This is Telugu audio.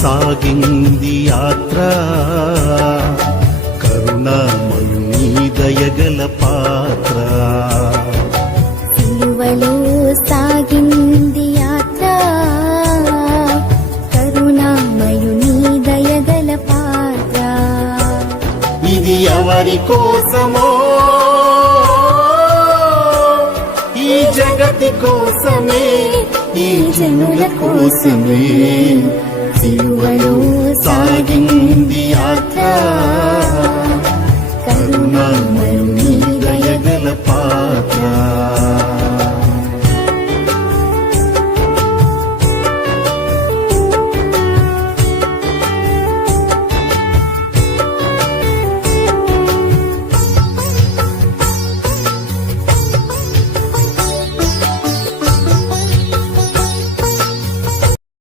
సాగింది యాత్ర కరుణామయుని దయగల పాత్ర సిలువలో సాగింది యాత్ర కరుణామయుని దయగల పాత్ర ఇది ఎవరి కోసమో ఈ జగతి కోసమే ఈ జనుల కోసమే సిలువలో సాగింది యాత్ర